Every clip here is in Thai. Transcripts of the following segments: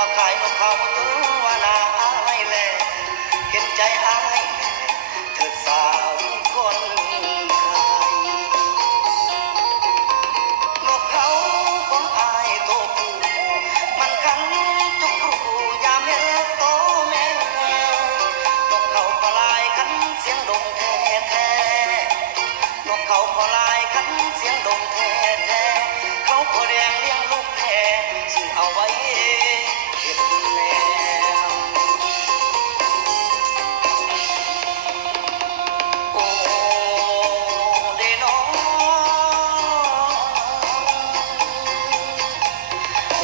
ก็ขายนกเขาตัวนาอายแลเห็นใจอายเธอสาวคนไทยนกเขาของอายตัวผู้มันขันจุกรูยามเห็นโตแม่นกเขาพลายขันเสียงดงแท้แท้นกเขาพลายขันเสียงดงแท้แท้เขาพอแดงเลี้ยงลูกแท้ซึ่งเอาไว้เก็บแนวโอ้เดนอ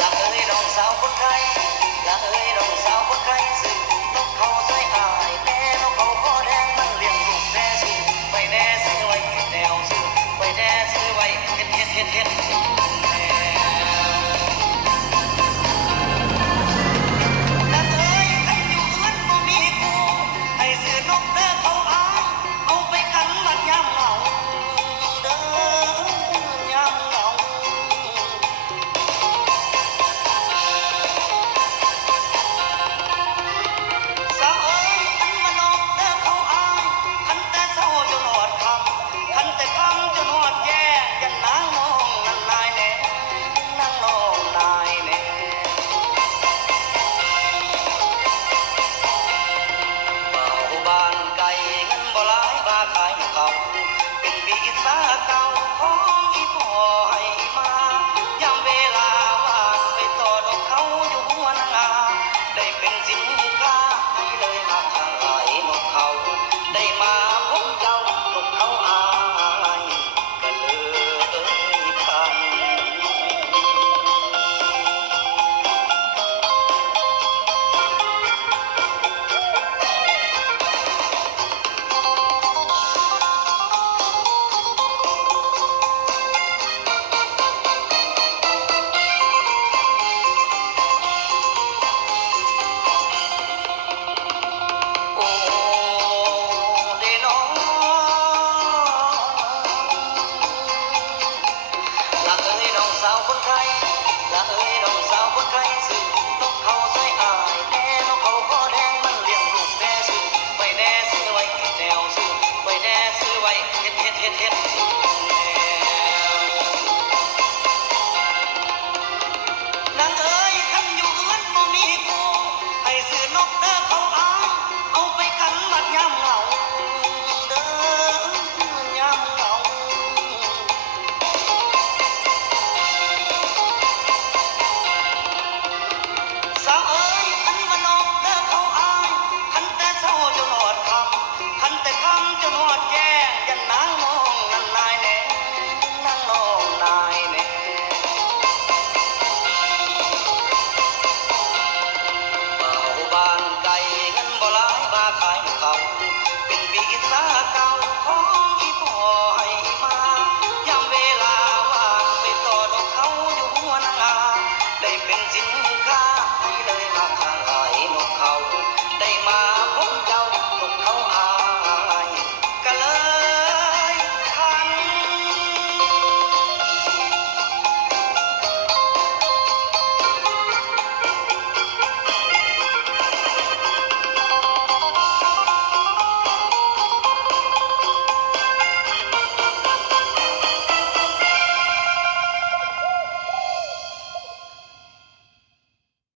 ละเอ้ยน้องสาวคนไทยละเอ้ยน้องสาวคนไทยซึ่งนกเขาใส่อายแน่นกเขาพอแดงมันเลี้ยงลูกแน่ซึ่งไว้แน่ซื้อไว้แนวซึ่งไว้แน่ซื้อไว้เฮ็ดแนวนั่นเอ้ยคันอยู่เอื้อนบ่มีกูให้ซื้อนกเด้อเขาเอาไปขันมันยามเหงาเด้อยามเหงาสาวเอ้ยอันมานกเด้อเขาคันแต่เช้าจนฮอดค่ำคันแต่ค่ำจนฮอดแย่ยันนางน้องนั่นนายแน่นางน้องนายแน่ เป่าบ้านไก่เงินบ่หลายบาขายเขาเป็นวีซ่าเก่าของอีพ่อให้มายามเวลาว่างไปต่อนกเขาอยู่หัวนางาได้เป็นสินค้าให้เลยมาขายนกเขาได้มาพบเจ้านกเขาอายก็เลยพัน โอ้เดนอละเอ้ยน้องสาวคนไทยละเอ้ยน้องสาวคนไทยซึ่งนกเขาใส่อายแน่นกเขาคอแดงมันเลี้ยงลูกแน่ซึ่งไว้แน่ซื้อไว้แนวซึ่งไว้แน่ซื้อไว้เฮ็ดแนวนางเอ้ยคันอยู่เอื้อนบ่มีกูให้ซื้อนกเด้อเขาเอาไปขันมัดยามเหงาเด้อยามเหงาสาวเอ้ยอันว่านกเด้อเขาคันแต่เช้าจนฮอดค่ำคันแต่ค่ำจนฮอดแจ้งยันนางน้องนั่นนายแน่นางน้องนายแน่ เป่าบ้านไก่เงินบ่หลายบาขายเขาเป็นวีซ่าเก่าของอีพ่อให้มายามเวลาว่างไปต่อนกเขาอยู่หัวนางาได้เป็นสินค้า